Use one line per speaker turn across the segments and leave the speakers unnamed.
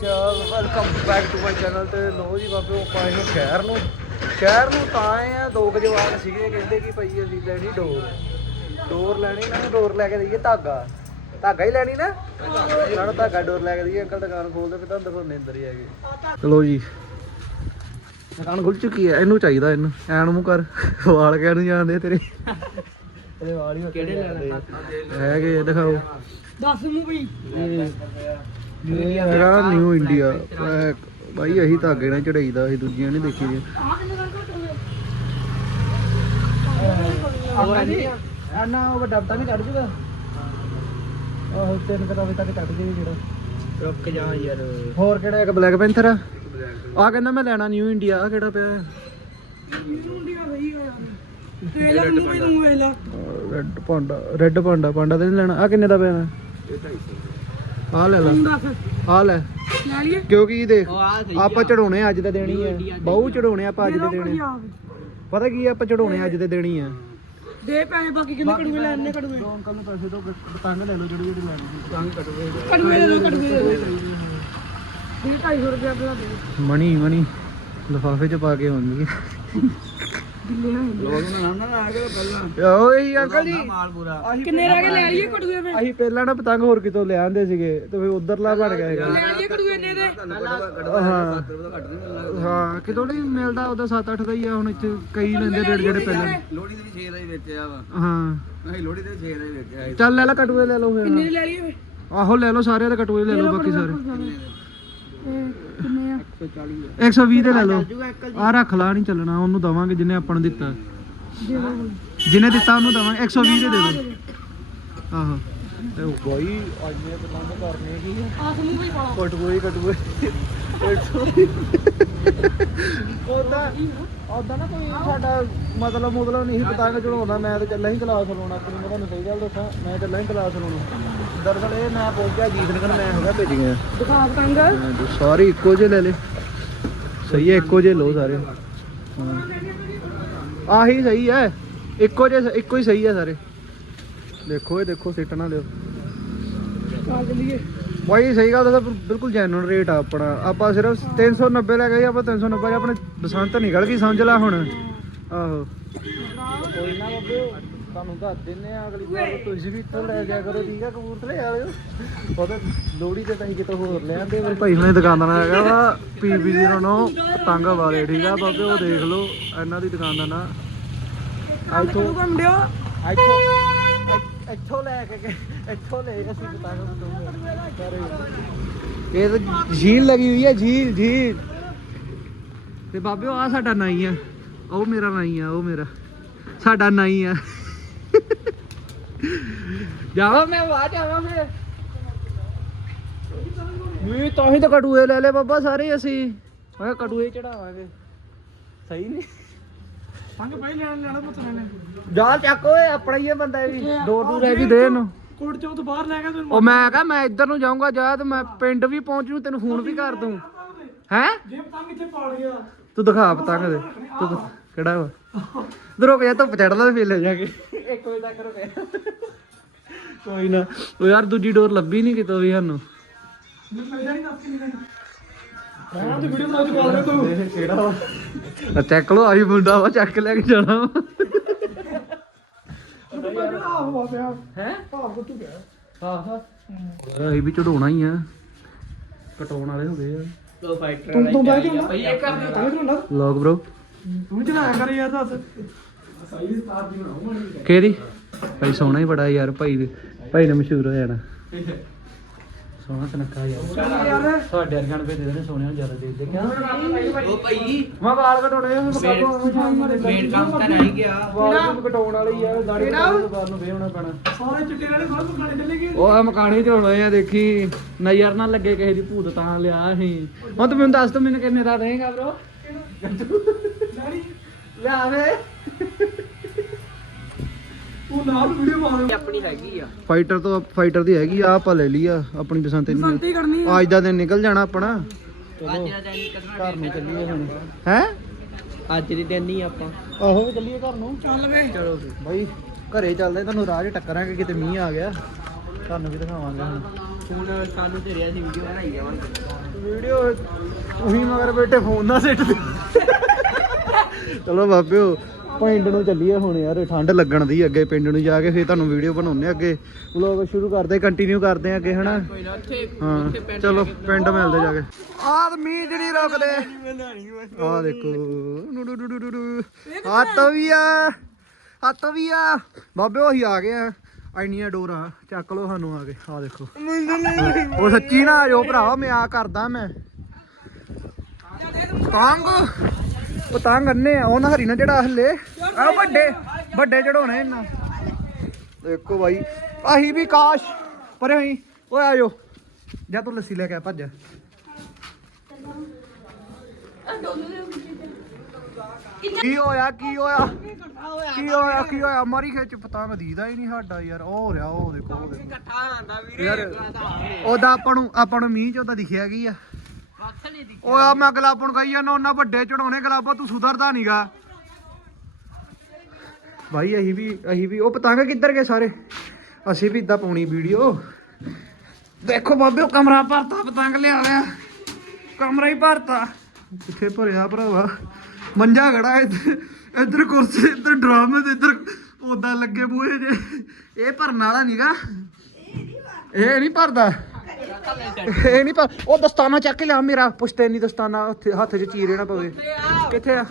ਚਾਲ welcome back to my channel ਤੇ ਲੋ ਜੀ ਬਾਬੇ ਆਪਾਂ ਆਏ ਹਾਂ ਸ਼ਹਿਰ ਨੂੰ। ਸ਼ਹਿਰ ਨੂੰ ਤਾਂ ਆਏ ਆ ਦੋ ਕੁ ਜਵਾਨ ਸੀਗੇ ਕਹਿੰਦੇ ਕਿ ਭਾਈ ਅਸੀਂ ਲੈਣੀ ਡੋਰ। ਡੋਰ ਲੈਣੀ ਨਾ ਡੋਰ ਲੈ ਕੇ ਦਈਏ ਧਾਗਾ। ਧਾਗਾ ਹੀ ਲੈਣੀ ਨਾ? ਨਾਲ ਧਾਗਾ ਡੋਰ ਲੈ ਕੇ ਦਈਏ ਅੰਕਲ ਦੁਕਾਨ ਖੋਲਦੇ ਫਿਰ ਤੁਹਾਨੂੰ ਦਿਖਾਉਂਦੇ ਅੰਦਰ ਹੀ ਹੈਗੇ। ਚਲੋ ਜੀ। ਦੁਕਾਨ ਖੁੱਲ ਚੁੱਕੀ ਹੈ ਇਹਨੂੰ ਚਾਹੀਦਾ ਇਹਨੂੰ। ਐਨ ਮੂੰਹ ਕਰ ਵਾਲ ਕਹਿ ਨੂੰ ਜਾਂਦੇ ਤੇਰੇ। ਇਹਦੇ ਵਾਲ ਹੀ ਕਿਹੜੇ ਲੈਣੇ? ਹੈਗੇ ਦਿਖਾਓ।
ਦੱਸ ਮੂੰ ਬਈ
ਇਹ ਹੈਗਾ ਨਿਊ ਇੰਡੀਆ ਭਾਈ ਅਸੀਂ ਧਾਗੇ ਨਾਲ ਚੜਾਈਦਾ ਅਸੀਂ ਦੂਜੀਆਂ ਨਹੀਂ ਦੇਖੀ ਦੀਆਂ।
ਆਹ ਕਿੰਨੇ ਰੰਗ ਘੱਟ ਹੋਏ
ਆ ਨਾ ਉਹ ਵੱਡਾ ਤਾਂ ਨਹੀਂ ਕੱਢ ਜੂਗਾ। ਆਹੋ ਤਿੰਨ ਕੁ ਵਜੇ ਤੱਕ ਕੱਢ ਦੇ ਜਿਹੜਾ।
ਰੁਕ ਜਾ ਯਾਰ।
ਹੋਰ ਕਿਹੜਾ ਇੱਕ ਬਲੈਕ ਪੈਂਥਰ ਆ? ਆ ਕਹਿੰਦਾ ਮੈਂ ਲੈਣਾ ਨਿਊ ਇੰਡੀਆ ਆ ਕਿਹੜਾ ਪਿਆ?
ਇੰਡੀਆ ਸਹੀ ਹੋਇਆ ਤੇ ਲੱਗ ਨੂੰ ਬਈ ਤੂੰ ਵੇਲਾ
ਰੈੱਡ ਪਾਂਡਾ ਰੈੱਡ ਪਾਂਡਾ ਪਾਂਡਾ ਤੇ ਨਹੀਂ ਲੈਣਾ। ਆ ਕਿੰਨੇ ਦਾ ਪਿਆ? ਆ ਲੈ ਲੈ।
ਤੂੰ
ਆ ਲੈ।
ਲੈ ਲਈਏ।
ਕਿਉਂਕਿ ਦੇਖ
ਉਹ ਆ ਸਹੀ
ਆਪਾਂ ਚੜਾਉਣੇ ਅੱਜ ਤੇ ਦੇਣੀ ਹੈ ਬਹੁ ਚੜਾਉਣੇ ਆਪਾਂ ਅੱਜ ਤੇ ਦੇਣੇ ਪਤਾ ਕੀ ਆ, ਆਪਾਂ ਚੜਾਉਣੇ ਅੱਜ ਤੇ ਦੇਣੀ ਆ।
ਦੇ ਪੈਸੇ ਬਾਕੀ ਕਿੰਨੇ ਕੜੂਏ ਲੈਣੇ ਕੜੂਏ
ਦੋ ਅੰਕਲ ਨੂੰ ਪੈਸੇ ਦੋ ਪਤੰਗ ਲੈ ਲਓ ਜਿਹੜੀ ਜਿਹੜੀ ਲੈਣੀ
ਤੰਗ ਕੱਟਵੇ
ਕੜੂਏ ਦੇ ਦੋ ਕੜੂਏ ਦੇ ਦੋ। ਦੇ 250 ਰੁਪਏ ਆਪਣਾ ਦੇ
ਮਣੀ ਮਣੀ ਲਫਾਫੇ ਚ ਪਾ ਕੇ ਆਉਂਦੀ
ਦਿੱਲੇ ਹਾਂ
ਲੋਕ ਨਾ ਨਾ ਆ ਕੇ ਪਹਿਲਾਂ
ਓਏ ਅੰਕਲ ਜੀ।
ਮਾਲ ਪੂਰਾ।
ਕਿੰਨੇ ਰਹਿ ਗਏ? ਲੈ ਲਈਏ ਕੜੂਏ ਫੇ
ਅਸੀਂ ਪਹਿਲਾਂ ਨਾ ਪਤੰਗ ਹੋਰ ਕਿਤੋਂ ਲਿਆਂਦੇ ਸੀਗੇ ਤੇ ਫਿਰ ਉਧਰਲਾ ਬਣ ਗਿਆ ਹੈਗਾ।
ਲੈ ਲਈਏ ਕੜੂਏ ਨੇ ਦੇ।
ਹਾਂ।
ਘੱਟ ਨਹੀਂ ਮਿਲਣਾ।
ਹਾਂ ਕਿਤੋਂ ਨਹੀਂ ਮਿਲਦਾ ਉਹਦਾ 7-8 ਦਾ ਹੀ ਆ ਹੁਣ ਇੱਥੇ ਕਈ ਲੈਂਦੇ ਰੇਟ ਜਿਹੜੇ ਪਹਿਲਾਂ।
ਲੋੜੀ ਦੇ ਵੀ 6 ਦਾ ਹੀ ਵੇਚਿਆ ਵਾ।
ਹਾਂ।
ਅਸੀਂ ਲੋੜੀ ਦੇ ਵੀ 6 ਦਾ ਹੀ ਵੇਚਿਆ
ਚੱਲ ਲੈ ਲੈ ਕਟੂਏ ਲੈ ਲਓ
ਕਿੰਨੇ
ਫਿਰ
ਲੈ ਲਈਏ ਫੇ
ਆਹੋ ਲੈ ਲਓ ਸਾਰਿਆਂ ਦੇ ਕਟੂਏ ਲੈ ਲਓ ਬਾਕੀ ਸਾਰੇ।
ਇਹ ਕਿੰਨੇ ਆ?
140
120 ਦੇ ਲੈ ਲਓ। ਆ ਰੱਖ ਲਾ ਨਹੀਂ ਚੱਲਣਾ ਉਹਨੂੰ ਦਵਾਂਗੇ ਜਿਹਨੇ ਆਪਾਂ ਨੂੰ ਦਿੱਤਾ।
ਦੇ
ਜਿਹਨੇ ਦਿੱਤਾ ਉਹਨੂੰ ਦਵਾਂਗੇ 120 ਦੇ ਦੇ ਦਿਓ। ਆਹੋ। ਤੇ ਉਹ ਬਾਈ ਅੱਜ ਮੈਂ ਪਤੰਗ ਕਰਨੇ ਕੀ ਆ।
ਆਹ ਮੂੰਹ ਵੀ ਪਾਓ।
ਕਟੂਏ ਕਟੂਏ। ਉਹਦਾ ਉਹਦਾ ਨਾ ਕੋਈ ਸਾਡਾ ਮਤਲਬ ਮਤਲਬ ਨਹੀਂ ਸੀ ਪਤੰਗ ਚੜਾਉਣਾ ਮੈਂ ਤਾਂ ਚੱਲਿਆ ਸੀ ਕਲਾਸ ਲਾਉਣ। ਆਪਣੀ ਮੈਂ ਤੁਹਾਨੂੰ ਸਹੀ ਗੱਲ ਦੱਸਾਂ ਮੈਂ ਚੱਲਿਆ ਸੀ ਕਲਾਸ ਲਾਉਣ। ਦਰਅਸਲ ਇਹ ਮੈਂ ਪਹੁੰਚ ਗਿਆ ਜੀਤ ਨਗਰ ਮੈਂ ਹੋ ਗਿਆ ਭੇਜ ਗਿਆ
ਦਿਖਾ ਪਤੰਗ
ਸਾਰੇ ਇੱਕੋ ਜਿਹੇ ਲੈ ਲੈ ਸਹੀ ਹੈ ਇੱਕੋ ਜਿਹੇ ਲੋ ਸਾਰੇ। ਆਹੀ ਸਹੀ ਹੈ ਇੱਕੋ ਜਿਹੇ ਇੱਕੋ ਹੀ ਸਹੀ ਹੈ ਸਾਰੇ। ਦੇਖੋ ਇਹ ਦੇਖੋ ਸਿੱਟ ਨਾ ਲਿਓ।
ਚੱਲ ਲਈਏ।
ਬਾਈ ਸਹੀ ਗੱਲ ਦੱਸਾਂ ਬਿਲ- ਬਿਲਕੁਲ ਜੈਨੂਨ ਰੇਟ ਆ ਆਪਣਾ। ਆਪਾਂ ਸਿਰਫ 390 ਲੈ ਗਏ ਆਪਾਂ 390 ਚ ਆਪਣੇ ਬਸੰਤ ਨਿਕਲ ਗਈ ਸਮਝ ਲੈ ਹੁਣ। ਆਹੋ। ਕੋਈ ਨਾ ਬੱਬੇ। ਤੁਹਾਨੂੰ ਦੱਸ ਦਿੰਨੇ ਆ ਅਗਲੀ ਵਾਰ ਤੁਸੀਂ ਵੀ ਇੱਥੋਂ ਲੈ ਜਾਇਆ ਕਰੋ ਠੀਕ ਆ ਕਬੂਤਰੇ ਵਾਲਿਓ। ਉਹਦੇ ਲੋੜੀ ਤੇ ਤਾਂ ਕਿਤੋਂ ਹੋਰ ਲੈ ਆਂਦੇ ਮੇਰੇ ਭਾਈ ਹੁਣੇ ਦੁਕਾਨ ਦਾ ਨਾਮ ਹੈਗਾ ਵਾ ਪੀਬੀ 09 ਪਤੰਗ ਵਾਲੇ ਠੀਕ ਆ ਬਾਬੇ ਉਹ ਦੇਖ ਲਓ ਇਹਨਾਂ ਦੀ ਦੁਕਾਨ ਦਾ ਨਾਮ ਇੱਥੋਂ
ਕੰਮ ਦਿਓ
ਇੱਥੋਂ ਇੱਥ- ਲੈ ਕੇ ਇੱਥੋਂ ਲੈ ਕੇ ਅਸੀਂ ਪਤੰਗ ਬਤਾਉਂਗੇ ਇਹ ਤਾਂ ਝੀਲ ਲੱਗੀ ਹੋਈ ਹੈ ਝੀਲ ਝੀਲ। ਤੇ ਬਾਬੇ ਆ ਸਾਡਾ ਨਾਈ ਆ। ਉਹ ਮੇਰਾ ਨਾਈ ਆ ਉਹ ਮੇਰਾ। ਸਾਡਾ ਨਾਈ ਆ। ਜਾਵਾ ਮੈਂ ਬਾਅਦ ਜਾਵਾ ਫਿਰ। ਵੀ ਤਾਂ ਹੀ ਤਾਂ ਕਟੂਏ ਲੈ ਲੈ ਬਾਬਾ ਸਾਰੇ ਅਸੀਂ। ਮੈਂ ਕਟੂਏ ਚੜਾਵਾਂਗੇ। ਸਹੀ ਨਹੀਂ।
ਸੰਗ ਭਾਈ ਲੈਣ ਲੈਣਾ ਪੁੱਤ ਲੈਣੇ।
ਜਾ ਚੱਕ ਓਏ ਆਪਣਾ ਹੀ ਬੰਦਾ ਇਹ ਵੀ। ਦੋ ਦੂਰ ਰਹਿ ਵੀ ਦੇ
ਕੋਟ ਚੋਂ ਤੋਂ ਬਾਹਰ ਲੈ ਗਿਆ ਤੈਨੂੰ।
ਉਹ ਮੈਂ ਕਹਾ ਮੈਂ ਇੱਧਰ ਨੂੰ ਜਾਊਂਗਾ ਜਾ ਤੇ ਮੈਂ ਪਿੰਡ ਵੀ ਪਹੁੰਚ ਨੂੰ ਤੈਨੂੰ ਫੋਨ ਵੀ ਕਰ ਦੂੰ। ਹੈ?
ਜੇ ਪਤੰਗ ਇੱਥੇ ਪਾੜ ਗਿਆ
ਤੂੰ ਦਿਖਾ ਪਤੰਗ ਦੇ। ਤੂੰ ਕਿਹੜਾ ਵਾ? ਰੁਕ ਜਾ ਧੁੱਪ ਚੜਦਾ ਤੇ ਫੇਰ ਲੈ ਜਾ ਕੇ 1 ਵਜੇ ਤੱਕ ਰੁਕਿਆ ਕੋਈ ਨਾ। ਉਹ ਯਾਰ ਦੂਜੀ ਡੋਰ ਲੱਭੀ ਨਹੀਂ ਕਿਤੋਂ ਵੀ ਸਾਨੂੰ।
ਹਾਂ ਤੇ ਵੀਡੀਓ ਬਣਾ ਕੇ ਪਾ ਦੇ ਤੂੰ।
ਕਿਹੜਾ ਵਾ? ਚੱਕ ਲੋ ਆਹੀ ਮੁੰਡਾ ਵਾ ਚੱਕ ਲੈ ਕੇ ਜਾਣਾ। ਹੈ?
ਭਾਵ ਕੋ ਤੂੰ ਗਿਆ
ਹਾਂ। ਹਾਂ। ਅਸੀਂ ਵੀ ਚੜਾਉਣਾ ਹੀ ਆ। ਕਟਾਉਣ ਵਾਲੇ ਹੋ ਗਏ ਆ।
ਲੋ ਫਾਈਟਰ
ਤੂੰ ਤੂੰ ਬਹਿ ਕੇ
ਭਈ ਇਹ ਕਰ
ਤਾਂ
ਲੌਗ ਬ్రో
ਤੂੰ ਚੜਾਇਆ ਕਰ ਯਾਰ ਦੱਸ।
ਕਿਹਦੀ? ਭਾਈ ਸੋਹਣਾ ਹੀ ਬੜਾ ਯਾਰ ਭਾਈ ਦੇ ਭਾਈ ਨੇ ਮਸ਼ਹੂਰ ਹੋ ਜਾਣਾ। ਸੋਹਣਾ ਤਨਕਾ ਯਾਰ।
ਯਾਰ।
ਤੁਹਾਡੇ ਵਰਗਾਂ ਨੂੰ ਭੇਜਦੇ ਨੇ ਸੋਹਣਿਆਂ ਨੂੰ ਜ਼ਿਆਦਾ ਦੇਖਦੇ ਕਿਉਂ
ਉਹ ਭਈ
ਮੈਂ ਵਾਲ ਕਟਾਉਣੇ ਆ
ਮੇਨ ਕੰਮ ਤਾਂ ਰਹਿ ਗਿਆ।
ਵਾਲ ਕਟਾਉਣ ਵਾਲੇ ਹੀ ਆ ਦਾੜੀ ਬਾਅਦ ਨੂੰ ਫੇਰ ਹੋਣਾ ਪੈਣਾ।
ਸਾਰੇ ਚਿੱਟੇ ਵਾਲੇ ਬਾਹਰ ਮਕਾਨੇ ਚਲੇ ਗਏ।
ਉਹ ਆ ਮਕਾਨੇ ਚੜਾਉਣੇ ਆ ਦੇਖੀ ਨਜ਼ਰ ਨਾ ਲੱਗੇ ਕਿਸੇ ਦੀ ਭੂਤ ਤਾਂ ਲਿਆ ਸੀ ਹੁਣ ਤੂੰ ਮੈਨੂੰ ਦੱਸ ਤੂੰ ਮੈਨੂੰ ਕਿੰਨੇ ਦਾ ਦੇਂਗਾ ਬ్రో
ਡੈਡੀ
ਲਿਆ ਵੇ।
ਤੂੰ ਨਾਲ ਵੀਡੀਓ ਪਾ ਦੇ
ਆਪਣੀ ਹੈਗੀ ਆ।
ਫਾਈਟਰ ਤੋਂ ਫਾਈਟਰ ਦੀ ਹੈਗੀ ਆ ਆਪਾਂ ਲੈ ਲਈ ਆ ਆਪਣੀ ਬਸੰਤ ਦੀ।
ਸੰਤੀ ਕਰਨੀ
ਅੱਜ ਦਾ ਦਿਨ ਨਿਕਲ ਜਾਣਾ ਆਪਣਾ।
ਅੱਜ ਦਾ ਦਿਨ ਕੱਢਣਾ
ਘਰ ਨੂੰ ਚੱਲੀਏ ਹੁਣ। ਹੈ?
ਅੱਜ ਦੀ ਦਿਨ ਨਹੀਂ ਆਪਾਂ।
ਆਹੋ ਚੱਲੀਏ ਘਰ ਨੂੰ।
ਚੱਲ ਵੇ।
ਚਲੋ। ਫਿਰ
ਬਾਈ ਘਰੇ ਚੱਲਦੇ ਤੁਹਾਨੂੰ ਰਾਹ 'ਚ ਟੱਕਰਾਂਗੇ ਕਿਤੇ ਮੀਂਹ ਆ ਗਿਆ। ਤੁਹਾਨੂੰ ਵੀ ਦਿਖਾਵਾਂਗੇ ਹੁਣ।
ਹੁਣ ਸਾਨੂੰ ਤੇ ਰਿਆ ਸੀ ਵੀਡੀਓ ਬਣਾਈ ਜਾਵਾਂਗੇ
ਵੀਡੀਓ ਉਹੀ ਮਗਰ ਬੇਟੇ ਫੋਨ ਨਾ ਸਿੱਟ ਦੇ। ਚਲੋ ਬਾਬਿਓ, ਪਿੰਡ ਨੂੰ ਚੱਲੀਏ ਹੁਣ ਯਾਰ, ਠੰਡ ਲੱਗਣ ਦੀ ਅੱਗੇ ਪਿੰਡ ਨੂੰ ਜਾ ਕੇ, ਫੇਰ ਤੁਹਾਨੂੰ ਵੀਡੀਓ ਬਣਾਉਣੇ ਅੱਗੇ। ਵਲੌਗ ਸ਼ੁਰੂ ਕਰਦੇ ਕੰਟੀਨਿਊ ਕਰਦੇ ਅੱਗੇ, ਹਨਾ? ਹਾਂ, ਚਲੋ, ਪਿੰਡ ਮਿਲਦੇ ਜਾ ਕੇ। ਆਹ ਮੀਂਹ ਜਿਹੜੀ ਰੁਕਦੇ। ਆਹ ਦੇਖੋ ਡੂ ਵੀ ਆ, ਹੱਥ ਵੀ ਆ। ਬਾਬੇ ਉਹੀ ਆ ਗਏ ਆ ਐਨੀਆਂ ਡੋਰਾਂ, ਚੱਕ ਲੋ ਸਾਨੂੰ ਆ ਕੇ। ਆਹ ਦੇਖੋ। ਉਹ ਸੱਚੀ ਨਾ ਆਜੋ ਭਰਾਵਾ ਮੈਂ ਆ ਕਰਦਾ ਮੈਂ। ਪਤੰਗ ਪਤੰਗ ਅੰਨੇ ਆ ਉਹਨਾਂ ਹਰੀ ਨਾ ਜਿਹੜਾ ਹੱਲੇ। ਆ ਵੱਡੇ ਵੱਡੇ ਚੜਾਉਣੇ ਇਹਨਾਂ। ਦੇਖੋ ਬਾਈ ਆਹੀ ਵੀ ਕਾਸ਼ ਪਰੇ ਹੋਈ। ਓਏ ਆਜੋ ਜਾ ਤੂੰ ਲੱਸੀ ਲੈ ਕੇ ਆ ਭੱਜ। ਕੀ ਹੋਇਆ ਕੀ ਹੋਇਆ? ਕੀ ਹੋਇਆ ਕੀ ਹੋਇਆ? ਮਾਰੀ ਖਿੱਚ ਪਤੰਗ ਦੀਦਾ ਹੀ ਨਹੀਂ ਸਾਡਾ ਯਾਰ। ਉਹ ਹੋ ਰਿਹਾ ਉਹ ਦੇਖੋ
ਇਕੱਠਾ ਆਂਦਾ ਵੀਰੇ
ਯਾਰ ਉਹਦਾ ਆਪਾਂ ਨੂੰ ਆਪਾਂ ਨੂੰ ਮੀਂਹ ਚ ਉਹਦਾ ਦਿਖਿਆ ਕੀ ਆ?
ਵੱਖ ਨਹੀਂ ਦੀ
ਓਏ ਆ ਮੈਂ ਗਲਾਬਣ ਕਹੀ ਜਾਂਦਾ, ਉਹਨਾਂ ਵੱਡੇ ਚੜਾਉਣੇ ਗਲਾਬਾ, ਤੂੰ ਸੁਧਰਦਾ ਨਹੀਂਗਾ ਭਾਈ ਅਸੀਂ ਵੀ ਅਸੀਂ ਵੀ, ਉਹ ਪਤੰਗ ਕਿੱਧਰ ਗਏ ਸਾਰੇ? ਅਸੀਂ ਵੀ ਇਦਾਂ ਪਾਉਣੀ ਵੀਡੀਓ। ਦੇਖੋ ਬਾਬੇ, ਉਹ ਕਮਰਾ ਭਰਤਾ, ਪਤੰਗ ਲਿਆ ਲਿਆ। ਕਮਰਾ ਹੀ ਭਰਤਾ। ਕਿੱਥੇ ਭਰਿਆ ਭਰਾਵਾ? ਮੰਜਾ ਖੜਾ ਇੱਧਰ ਇੱਧਰ ਕੁਰਸੀ, ਇੱਧਰ ਡਰਾਮੇ ਤੇ ਇੱਧਰ ਉਦਾਂ ਲੱਗੇ ਬੂਹੇ ਜੇ। ਇਹ ਭਰਨ ਵਾਲਾ ਨਹੀਂਗਾ ਇਹ ਨਹੀਂ ਭਰਦਾ। ਇਹ ਨਹੀਂ ਪਰ ਉਹ ਦਸਤਾਨਾ ਚੱਕ ਕੇ ਲਿਆ ਮੇਰਾ ਪੁਸ਼ਤੈਨੀ ਦਸਤਾਨਾ ਉੱਥੇ ਹੱਥ 'ਚ ਚੀਰੇ ਨਾ ਪਵੇ। ਕਿੱਥੇ ਆ?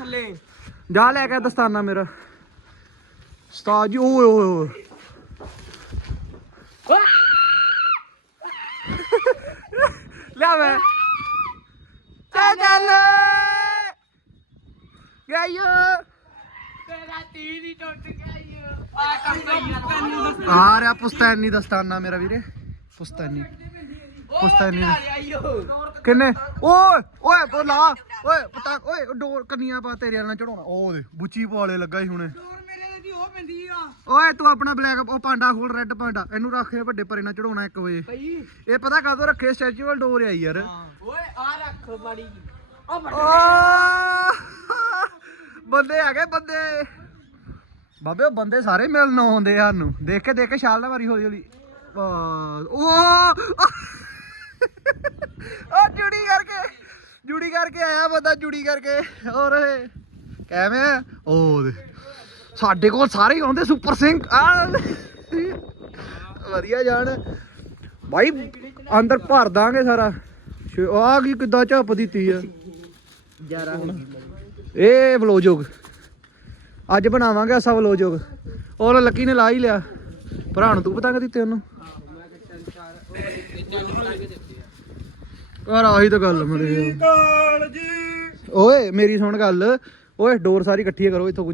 ਜਾ ਲੈ ਕੇ ਦਸਤਾਨਾ ਮੇਰਾ। ਉਸਤਾਦ ਜੀ ਓਏ ਓਏ ਓਏ। ਲੈ ਵੇ ਚੱਲ ਚੱਲ। ਗਾਇਓ
ਤੇਰਾ ਤੀਰ ਹੀ ਟੁੱਟ ਗਿਆ ਆ
ਰਿਹਾ ਪੁਸ਼ਤੈਨੀ ਦਸਤਾਨਾ ਮੇਰਾ ਵੀਰੇ। ਪੁਸ਼ਤੈਨੀ। ਪੁਸ਼ਤੈਨੀ ਕਿੰਨੇ? ਓਏ ਓਏ ਬੋਲਾ ਓਏ ਪਤਾ ਓਏ ਉਹ ਡੋਰ ਕੰਨੀਆਂ ਪਾ ਤੇਰੇ ਨਾਲ ਚੜਾਉਣਾ। ਉਹ ਦੇ ਬੁੱਚੀ ਪਵਾਲੇ ਲੱਗਾ ਸੀ ਹੁਣੇ।
ਮੇਰੇ ਦੀ ਉਹ ਪੈਂਦੀ ਆ।
ਓਏ ਤੂੰ ਆਪਣਾ ਬਲੈਕ ਉਹ ਪਾਂਡਾ ਖੋਲ ਰੈੱਡ ਪਾਂਡਾ। ਇਹਨੂੰ ਰੱਖੇ ਵੱਡੇ ਪਰੇ ਨਾਲ ਚੜਾਉਣਾ 1 ਵਜੇ ਇਹ ਪਤਾ ਕਦੋਂ ਰੱਖੇ? ਸਟੈਚੂਅਲ ਡੋਰ ਆਈ ਯਾਰ।
ਓਏ ਆ ਰੱਖ ਮਾੜੀ ਜੀ। ਉਹ
ਬੰਦੇ ਆ ਗਏ ਬੰਦੇ ਬਾਬੇ ਉਹ ਬੰਦੇ ਸਾਰੇ ਮਿਲਣ ਆਉਂਦੇ ਸਾਨੂੰ। ਦੇਖ ਕੇ ਦੇਖ ਕੇ ਛਾਲ ਨਾ ਮਾਰੀ ਹੌਲੀ ਹੌਲੀ। ਉਹ ਜੁੜੀ ਕਰਕੇ ਜੁੜੀ ਕਰਕੇ ਆਇਆ ਬੰਦਾ, ਜੁੜੀ ਕਰਕੇ। ਔਰ ਕਿਵੇਂ ਉਹ ਸਾਡੇ ਕੋਲ ਸਾਰੇ ਹੀ ਆਉਂਦੇ ਸੁਪਰ ਸਿੰਘ। ਆ ਵਧੀਆ ਜਾਣ। ਭਾਈ ਅੰਦਰ ਭਰ ਦਾਂਗੇ ਸਾਰਾ। ਆ ਕੀ ਕਿੱਦਾਂ ਝੱਪ ਦਿੱਤੀ ਆ।
ਯਾਰਾ
ਇਹ ਵਲੋਜੋਗ। ਅੱਜ ਬਣਾਵਾਂਗੇ ਅਸਾ ਵਲੋਜੋਗ। ਔਰ ਲੱਕੀ ਨੇ ਲਾ ਹੀ ਲਿਆ। ਭਰਾ ਨੂੰ ਤੂੰ ਪਤੰਗ ਦਿੱਤੇ ਉਹਨੂੰ। ਯਾਰ ਆਹੀ ਤਾਂ ਗੱਲ ਮੇਰੇ
ਕਾਲ ਜੀ।
ਓਏ ਮੇਰੀ ਸੁਣ ਗੱਲ। ਓਏ ਡੋਰ ਸਾਰੀ ਇਕੱਠੀ ਕਰੋ ਇੱਥੋਂ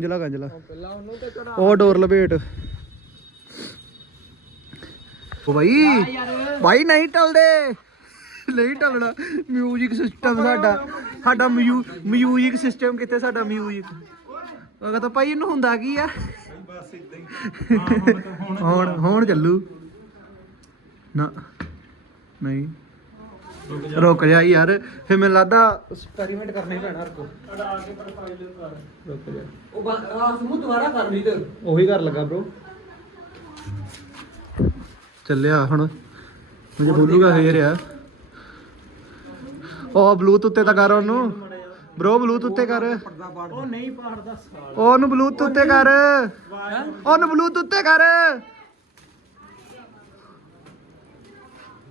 ਪਹਿਲਾਂ ਉਹਨੂੰ ਤੇ ਚੜਾ
ਉਹ ਡੋਰ ਲਪੇਟ। ਓ ਭਾਈ ਭਾਈ ਨਹੀਂ ਟਲਦੇ। ਨਹੀਂ ਟਲਣਾ। ਮਿਊਜ਼ਿਕ ਸਿਸਟਮ ਸਾਡਾ ਸਾਡਾ ਮਿਊਜ਼ਿਕ ਸਿਸਟਮ ਕਿੱਥੇ ਸਾਡਾ ਮਿਊਜ਼ਿਕ ਉਹ ਕਹਿੰਦਾ ਭਾਈ ਇਹਨੂੰ ਹੁੰਦਾ ਕੀ ਆ? ਹੁਣ ਹੁਣ ਚੱਲੂ। ਨਾ ਨਹੀਂ। ਰੁਕ ਜਾ। ਯਾਰ ਫੇ ਮੈਨੂੰ ਲੱਗਦਾ ਐਕਸਪੈਰੀਮੈਂਟ ਕਰਨਾ ਹੀ ਪੈਣਾ ਰੁਕੋ ਰੁਕ ਜਾ।
ਉਹ ਆ ਸਮੂਹ ਦੁਬਾਰਾ ਕਰ ਲਈ ਤੇ।
ਉਹੀ ਕਰ ਲੱਗਾ ਬ్రో ਚੱਲਿਆ ਹੁਣ। ਮੈਨੂੰ ਬੋਲੂਗਾ ਫੇਰ ਆ ਉਹ ਬਲੂਟੁੱਥ ਤੇ ਤਾਂ ਕਰ ਉਹਨੂੰ। ਬ్రో ਬਲੂਟੁੱਥ ਤੇ ਕਰ।
ਉਹ ਨਹੀਂ ਪਾੜਦਾ ਸਾਲ।
ਉਹਨੂੰ ਬਲੂਟੁੱਥ ਤੇ ਕਰ। ਉਹਨੂੰ ਬਲੂਟੁੱਥ ਤੇ ਕਰ।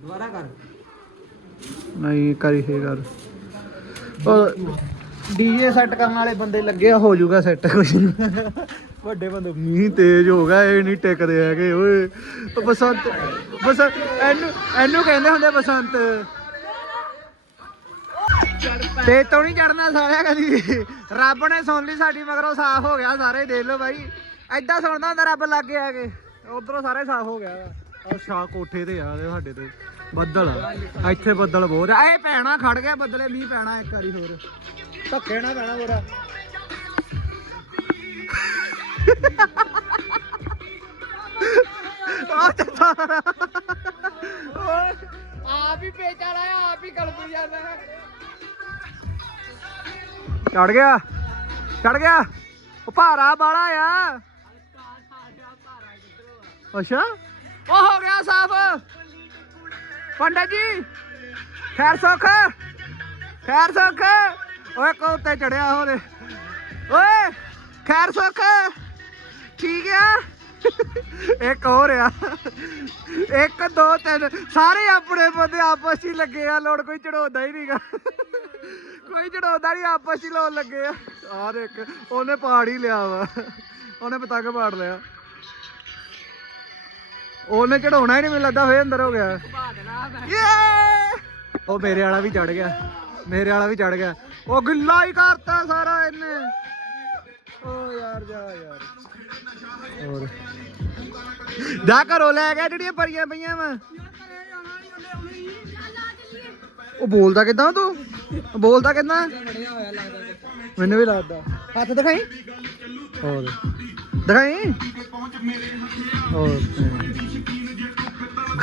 ਦੁਬਾਰਾ ਕਰ।
ਨਹੀਂ ਕਰੀ ਫੇਰ ਕਰ ਉਹ ਡੀਜੇ ਸੈੱਟ ਕਰਨ ਵਾਲੇ ਬੰਦੇ ਲੱਗੇ ਆ, ਹੋ ਜਾਊਗਾ ਸੈੱਟ ਕੁਛ ਵੱਡੇ ਬੰਦੇ ਮੀਂਹ ਤੇਜ਼ ਹੋ ਗਿਆ ਇਹ ਨਹੀਂ ਟਿਕਦੇ ਹੈਗੇ ਓਏ। ਉਹ ਬਸੰਤ ਬਸ ਇਹਨੂੰ ਇਹਨੂੰ ਕਹਿੰਦੇ ਹੁੰਦੇ ਬਸੰਤ। ਤੇ ਤੋਂ ਨਹੀਂ ਚੜਨਾ ਸਾਰਿਆ ਕਦੀ। ਰੱਬ ਨੇ ਸੁਣ ਲਈ ਸਾਡੀ ਮਗਰੋਂ ਸਾਫ਼ ਹੋ ਗਿਆ ਸਾਰੇ ਦੇਖ ਲਓ ਬਾਈ। ਐਦਾਂ ਸੁਣਦਾ ਹੁੰਦਾ ਰੱਬ ਲੱਗੇ ਆ ਕੇ। ਉਧਰੋਂ ਸਾਰੇ ਸਾਫ਼ ਹੋ ਗਿਆ। ਉਹ ਸ਼ਾ ਕੋਠੇ ਤੇ ਆ ਸਾਡੇ ਤੇ। ਬੱਦਲ ਆ। ਇੱਥੇ ਬੱਦਲ ਬਹੁਤ ਆ। ਇਹ ਪੈਣਾ ਖੜ ਗਿਆ ਬੱਦਲੇ ਮੀਂਹ ਪੈਣਾ ਇੱਕ ਵਾਰੀ ਹੋਰ। ਧੱਕੇ ਨਾ ਪੈਣਾ ਆ
ਆਪ ਹੀ ਆਪ ਹੀ ਜਾਂਦਾ
ਚੜ ਗਿਆ। ਚੜ ਗਿਆ। ਉਹ ਭਾਰਾ ਬਾਲਾ ਆ। ਅੱਛਾ। ਉਹ ਹੋ ਗਿਆ ਸਾਫ਼। ਪੰਡਤ ਜੀ, ਖੈਰ ਸੁੱਖ। ਖੈਰ ਸੁੱਖ। ਓਏ ਕੋ ਉੱਤੇ ਚੜਿਆ ਹੋਰੇ। ਓਏ, ਖੈਰ ਸੁੱਖ। ਠੀਕ ਆ। ਇੱਕ ਹੋਰ ਆ। ਇੱਕ, ਦੋ, ਤਿੰਨ। ਸਾਰੇ ਆਪਣੇ ਬੰਦੇ ਆਪਸ ਹੀ ਲੱਗੇ ਆ, ਲੋੜ ਕੋਈ ਚੜਾਉਂਦਾ ਹੀ ਨਹੀਂਗਾ ਕੋਈ ਚੜਾਉਂਦਾ ਨਹੀਂ ਆਪਸ ਹੀ ਲੋੜ ਲੱਗੇ ਆ। ਆ ਦੇਖ, ਉਹਨੇ ਪਾੜ ਹੀ ਲਿਆ ਵਾ। ਉਹਨੇ ਪਤੰਗ ਪਾੜ ਲਿਆ। ਉਹਨੇ ਚੜਾਉਣਾ ਹੀ ਨਹੀਂ ਮੈਨੂੰ ਲੱਗਦਾ ਫੇਰ ਅੰਦਰ ਹੋ ਗਿਆ। ਉਹ ਮੇਰੇ ਵਾਲਾ ਵੀ ਚੜ ਗਿਆ। ਮੇਰੇ ਵਾਲਾ ਵੀ ਚੜ ਗਿਆ। ਉਹ ਗਿੱਲਾ ਹੀ ਕਰਤਾ ਸਾਰਾ ਇਹਨੇ। ਓ ਯਾਰ ਜਾ ਯਾਰ। ਹੋਰ। ਜਾ ਘਰੋਂ ਲੈ ਗਿਆ ਜਿਹੜੀਆਂ ਪਰੀਆਂ ਪਈਆਂ ਵਾ। ਉਹ ਬੋਲਦਾ ਕਿਦਾਂ ਤੂੰ? ਬੋਲਦਾ ਕਿਦਾਂ? ਮੈਨੂੰ ਵੀ ਲੱਗਦਾ। ਹੱਥ ਦਿਖਾਈ। ਹੋਰ। ਦਿਖਾਈ? ਹੋਰ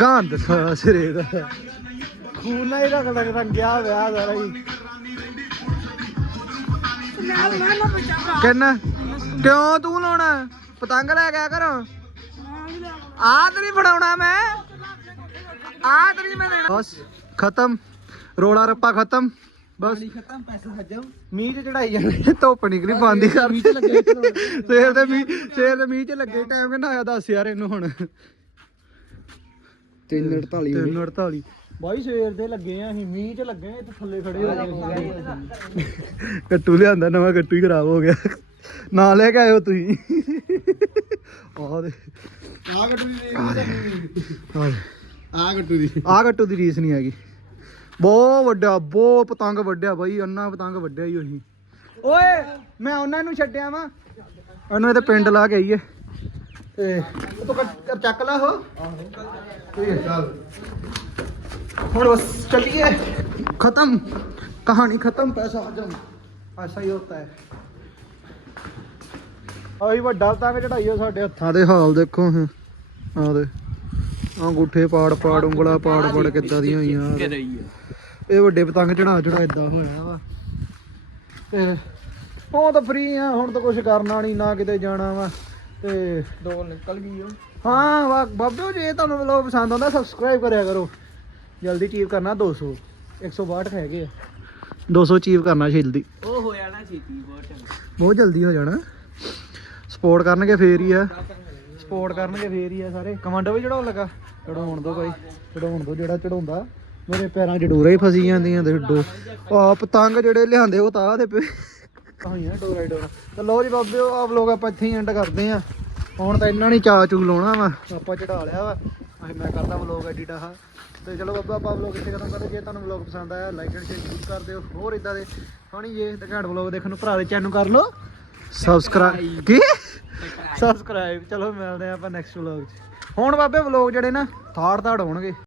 ਗੰਦ ਸਾਰਾ ਸਿਰੇ ਦਾ। ਖੂਨ ਨਾਲ ਹੀ ਰੰਗ ਰੰਗਿਆ ਵਿਆਹ ਸਾਰਾ ਹੀ। ਕਿੰਨਾ? ਕਿਉਂ ਤੂੰ ਲਾਉਣਾ? ਪਤੰਗ ਲੈ ਗਿਆ ਕਰੋ ਆ ਤੇ ਨਹੀਂ ਫੜਾਉਣਾ ਮੈਂ। ਆ ਤੇ ਨਹੀਂ ਮੈਂ ਦੇਣਾ। ਬਸ, ਖਤਮ। ਰੋਲਾ ਰੱਪਾ ਖਤਮ। ਬਸ।
ਖਤਮ ਪੈਸੇ ਹਜਮ
ਮੀਂਹ ਚ ਚੜਾਈ ਜਾਂਦੇ ਧੁੱਪ ਨਿਕਲੀ ਬੰਦ ਹੀ ਕਰ ਸਵੇਰ ਦੇ ਮੀਂਹ ਸਵੇਰ ਦੇ ਮੀਂਹ ਚ ਲੱਗੇ ਟਾਈਮ। ਕਿੰਨਾ ਆਇਆ? ਦੱਸ ਯਾਰ ਇਹਨੂੰ ਹੁਣ।
348
348 ਬਾਈ ਸਵੇਰ ਦੇ ਲੱਗੇ ਆ ਅਸੀਂ ਮੀਂਹ ਚ ਲੱਗੇ ਆ ਇੱਥੇ ਥੱਲੇ ਖੜੇ ਹੋ ਗਏ। ਕੱਟੂ ਲਿਆਂਦਾ ਨਵਾਂ ਕੱਟੂ ਹੀ ਖਰਾਬ ਹੋ ਗਿਆ। ਨਾ ਲੈ ਕੇ ਆਇਓ ਤੁਸੀਂ। ਆਹ ਦੇ।
ਆ ਗੱਟੂ ਦੀ
ਆਹ ਦੇ।
ਆ ਗੱਟੂ ਦੀ।
ਆਹ ਕੱਟੂ ਦੀ ਰੀਸ ਨਹੀਂ ਹੈਗੀ। ਬਹੁਤ ਵੱਡਾ, ਬਹੁਤ ਪਤੰਗ ਵੱਡਿਆ ਬਾਈ ਅੰਨਾ ਪਤੰਗ ਵੱਡਿਆ ਹੀ ਉਹੀ ਓਏ, ਮੈਂ ਉਹਨਾਂ ਨੂੰ ਛੱਡਿਆ ਵਾਂ। ਉਹਨੂੰ ਤੇ ਪਿੰਡ ਲਾ ਕੇ ਆਈਏ। ਤੇ ਤੂੰ ਕੱਟ- ਚੱਕ ਲਾ ਹੋ ਠੀਕ ਚੱਲ ਹੁਣ ਖਤਮ। ਕਹਾਣੀ ਖਤਮ, ਪੈਸਾ ਹਜਮ ਐਸਾ ਹੀ ਹੁੰਦਾ ਹੈ। ਆਹੀ ਵੱਡਾ ਪਤੰਗ ਚੜਾਈਓ ਸਾਡੇ ਹੱਥਾਂ ਦੇ। ਹਾਲ ਦੇਖੋ ਹਾਂ ਆਹ ਦੇ। ਆਹ ਗੁੱਠੇ ਪਾੜ ਪਾੜ ਉਂਗਲਾ ਪਾੜ ਪਾੜ ਕਿੱਦਾਂ ਦੀਆਂ ਹੋਈਆਂ। ਇਹ ਵੱਡੇ ਪਤੰਗ ਚੜਾ ਚੜਾ ਇਦਾਂ ਹੋਇਆ ਵਾ। ਤੇ ਹੁਣ ਤਾਂ ਫ੍ਰੀ ਆ ਹੁਣ ਤਾਂ ਕੁਝ ਕਰਨਾ ਨਹੀਂ ਨਾ ਕਿਤੇ ਜਾਣਾ ਵਾ। ਤੇ
ਦੋ ਨਿਕਲ ਗਈ ਉਹ
ਹਾਂ ਵਾ ਬਾਬਿਓ ਜੇ ਤੁਹਾਨੂੰ ਵਲੋਗ ਪਸੰਦ ਆਉਂਦਾ ਸਬਸਕ੍ਰਾਈਬ ਕਰਿਆ ਕਰੋ। ਜਲਦੀ ਅਚੀਵ ਕਰਨਾ 200 162 ਹੈਗੇ ਆ। 200 ਅਚੀਵ ਕਰਨਾ ਜਲਦੀ
ਉਹ ਹੋਇਆ ਨਾ ਛੇਤੀ ਬਹੁਤ
ਬਹੁਤ ਜਲਦੀ ਹੋ ਜਾਣਾ। ਸਪੋਰਟ ਕਰਨਗੇ ਫੇਰ ਹੀ ਆ। ਸਪੋਰਟ ਕਰਨਗੇ ਫੇਰ ਹੀ ਆ। ਸਾਰੇ। ਕਮਾਂਡੋ ਵੀ ਚੜਾਉਣ ਲੱਗਾ। ਚੜਾਉਣ ਦੋ ਭਾਈ ਚੜਾਉਣ ਦੋ ਜਿਹੜਾ ਚੜਾਉਂਦਾ। ਮੇਰੇ ਪੈਰਾਂ 'ਚ ਡੋਰਾ ਹੀ ਫਸੀ ਜਾਂਦੀਆਂ ਤੇ ਡੋ ਆ ਪਤੰਗ ਜਿਹੜੇ ਲਿਆਂਦੇ ਉਹ ਤਾਂ ਦੇ ਹੋਈਆਂ ਡੋਰਾ ਡੋਰਾ। ਤੇ ਲੋ ਜੀ ਬਾਬਿਓ ਆਪ ਲੋਕ ਆਪਾਂ ਇੱਥੇ ਹੀ ਐਂਡ ਕਰਦੇ ਆ ਹੁਣ ਤਾਂ ਇਹਨਾਂ ਨੇ ਚਾ ਚੂ ਲਾਉਣਾ ਵਾ ਆਪਾਂ ਚੜਾ ਲਿਆ ਵਾ। ਅਸੀਂ ਮੈਂ ਕਰਦਾ ਵਲੋਗ ਐਡਿਟ ਆਹ। ਤੇ ਚਲੋ ਬਾਬਾ ਆਪਾਂ ਵਲੋਗ ਇੱਥੇ ਖਤਮ ਕਰਦੇ ਜੇ ਤੁਹਾਨੂੰ ਵਲੋਗ ਪਸੰਦ ਆਇਆ ਲਾਈਕ ਐਂਡ ਸ਼ੇਅਰ ਜ਼ਰੂਰ ਕਰ ਦਿਓ। ਹੋਰ ਇਦਾਂ ਦੇ ਫਣੀ ਜੇ ਤੇ ਘੈਂਟ ਵਲੋਗ ਦੇਖਣ ਨੂੰ ਭਰਾ ਦੇ ਚੈਨਲ ਕਰ ਲਓ। ਸਬਸਕ੍ਰਾਈਬ ਕੀ? ਸਬਸਕ੍ਰਾਈਬ ਚਲੋ ਮਿਲਦੇ ਆ ਆਪਾਂ ਨੈਕਸਟ ਵਲੋਗ 'ਚ। ਹੁਣ ਬਾਬੇ ਵਲੋਗ ਜਿਹੜੇ ਨਾ ਥਾੜ ਥਾੜ ਹੋਣਗੇ।